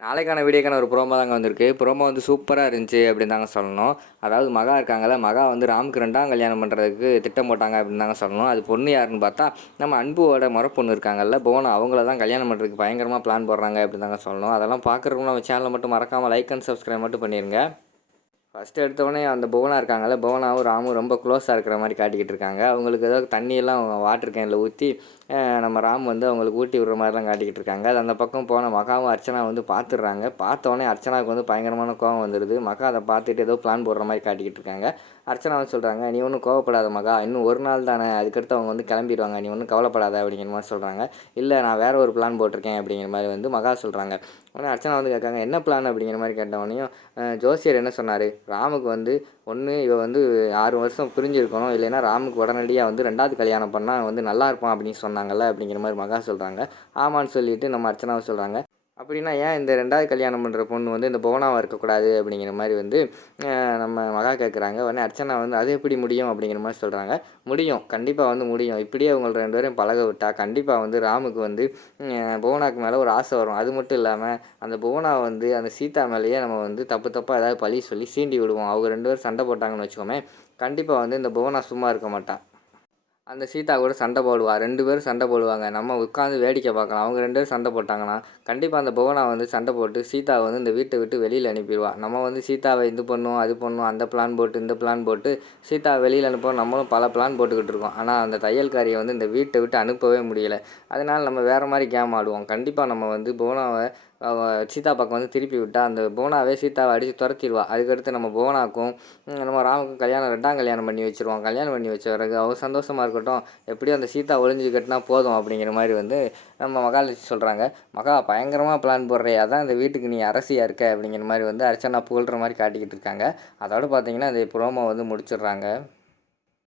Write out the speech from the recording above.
நாளைக்கான வீடியோக்கான ஒரு ப்ரோமோ தாங்க வந்திருக்கு. ப்ரோமோ வந்து சூப்பராக இருந்துச்சு அப்படின்னு தாங்க சொல்லணும். அதாவது மகா இருக்காங்கல்ல, மகா வந்து ராமுக்கு 2ஆம் கல்யாணம் பண்ணுறதுக்கு திட்டம் போட்டாங்க அப்படின்னு தாங்க சொல்லணும். அது பொண்ணு யாருன்னு பார்த்தா நம்ம அன்புவோட பொண்ணு இருக்காங்கல்ல புவனா, அவங்கள தான் கல்யாணம் பண்ணுறதுக்கு பயங்கரமாக பிளான் போடுறாங்க அப்படின்னு தாங்க சொல்லணும். அதெல்லாம் பார்க்குறதுக்கு நம்ம சேனலை மட்டும் மறக்காமல் லைக் அண்ட் சப்ஸ்கிரைப் மட்டும் பண்ணிடுங்க. ஃபஸ்ட்டு எடுத்தோடனே அந்த புவனா இருக்காங்கல்ல, புவனாவும் ராமும் ரொம்ப க்ளோஸாக இருக்கிற மாதிரி காட்டிக்கிட்டு இருக்காங்க. அவங்களுக்கு ஏதாவது தண்ணியெல்லாம் வாட்டர் கேனில் ஊற்றி நம்ம ராம் வந்து அவங்களுக்கு ஊட்டி விடுற மாதிரிலாம் காட்டிக்கிட்டு இருக்காங்க. அது அந்த பக்கம் போன மகாவும் அர்ச்சனா வந்து பார்த்துடுறாங்க. பார்த்தோன்னே அர்ச்சனாவுக்கு வந்து பயங்கரமான கோவம் வந்துடுது. மகா அதை பார்த்துட்டு ஏதோ பிளான் போடுற மாதிரி காட்டிக்கிட்டு இருக்காங்க. அர்ச்சனா வந்து சொல்கிறாங்க, நீ ஒன்றும் கோவப்படாத மகா, இன்னும் ஒரு நாள் தானே, அதுக்கடுத்து அவங்க வந்து கிளம்பிடுவாங்க, நீ ஒன்றும் கவலைப்படாத அப்படிங்கிற மாதிரி சொல்கிறாங்க. இல்லை, நான் வேறு ஒரு பிளான் போட்டிருக்கேன் அப்படிங்கிற மாதிரி வந்து மகா சொல்கிறாங்க. உடனே அர்ச்சனா வந்து கேட்காங்க, என்ன பிளான் அப்படிங்கிற மாதிரி கேட்டவொடனையும் ஜோசியர் என்ன சொன்னார், ராமுக்கு வந்து ஒன்று இவ வந்து 6 வருஷம் பிரிஞ்சிருக்கணும், இல்லைன்னா ராமுக்கு உடனடியாக வந்து 2வது கல்யாணம் பண்ணால் வந்து நல்லா இருப்பான் அப்படின்னு சொன்னாங்கல்ல அப்படிங்கிற மாதிரி மகா சொல்கிறாங்க. ஆமான்னு சொல்லிட்டு நம்ம அர்ச்சனாவை சொல்கிறாங்க. அப்படின்னா ஏன் இந்த 2வது கல்யாணம் பண்ணுற பொண்ணு வந்து இந்த புவனாவாக இருக்கக்கூடாது அப்படிங்கிற மாதிரி வந்து நம்ம மகா கேட்குறாங்க. உடனே அர்ச்சனா வந்து அது எப்படி முடியும் அப்படிங்கிற மாதிரி சொல்கிறாங்க. முடியும், கண்டிப்பாக வந்து முடியும். இப்படியே அவங்க 2 பேரும் பழக விட்டால் கண்டிப்பாக வந்து ராமுக்கு வந்து புவனாக்கு மேலே ஒரு ஆசை வரும். அது மட்டும் இல்லாமல் அந்த புவனா வந்து அந்த சீதா மேலேயே நம்ம வந்து தப்பாக ஏதாவது பழி சொல்லி சீண்டி விடுவோம். அவங்க 2 பேரும் சண்டை போட்டாங்கன்னு வச்சுக்கோமே, கண்டிப்பாக வந்து இந்த புவனா சும்மா இருக்க மாட்டா. அந்த சீதா கூட சண்டை போடுவா. 2 பேரும் சண்டை போடுவாங்க. நம்ம உட்காந்து வேடிக்கை பார்க்கலாம். அவங்க 2 பேரும் சண்டை போட்டாங்கன்னா, கண்டிப்பாக அந்த புவனா வந்து சண்டை போட்டு சீதாவை வந்து இந்த வீட்டை விட்டு வெளியில் அனுப்பிடுவா. நம்ம வந்து சீதாவை இது பண்ணும், அது பண்ணும், அந்த பிளான் போட்டு, இந்த பிளான் போட்டு சீதாவை வெளியில் அனுப்புவோம். நம்மளும் பல பிளான் போட்டுக்கிட்டு இருக்கோம். ஆனால் அந்த தையல்காரியை வந்து இந்த வீட்டை விட்டு அனுப்பவே முடியலை. அதனால் நம்ம வேறு மாதிரி கேம் ஆடுவோம். கண்டிப்பாக நம்ம வந்து புவனாவை சீதா பக்கம் வந்து திருப்பி விட்டால் அந்த புவனாவே சீதாவை அடித்து துரத்திடுவா. அதுக்கடுத்து நம்ம புவனாக்கும் நம்ம ராமுக்கும் 2ஆம் கல்யாணம் பண்ணி வச்சுருவோம். கல்யாணம் பண்ணி வச்ச பிறகு அவங்க சந்தோஷமாக இருக்கட்டும், எப்படியும் அந்த சீதா ஒளிஞ்சு கட்டினா போதும் அப்படிங்கிற மாதிரி வந்து நம்ம மகாலட்சுமி சொல்கிறாங்க. மகா பயங்கரமாக பிளான் போடுறே, அதான் இந்த வீட்டுக்கு நீ அரசியாக இருக்க அப்படிங்கிற மாதிரி வந்து அர்ச்சனா புகழ்கிற மாதிரி காட்டிக்கிட்டு இருக்காங்க. அதோடு பார்த்தீங்கன்னா இந்த ப்ரோமோ வந்து முடிச்சிடுறாங்க.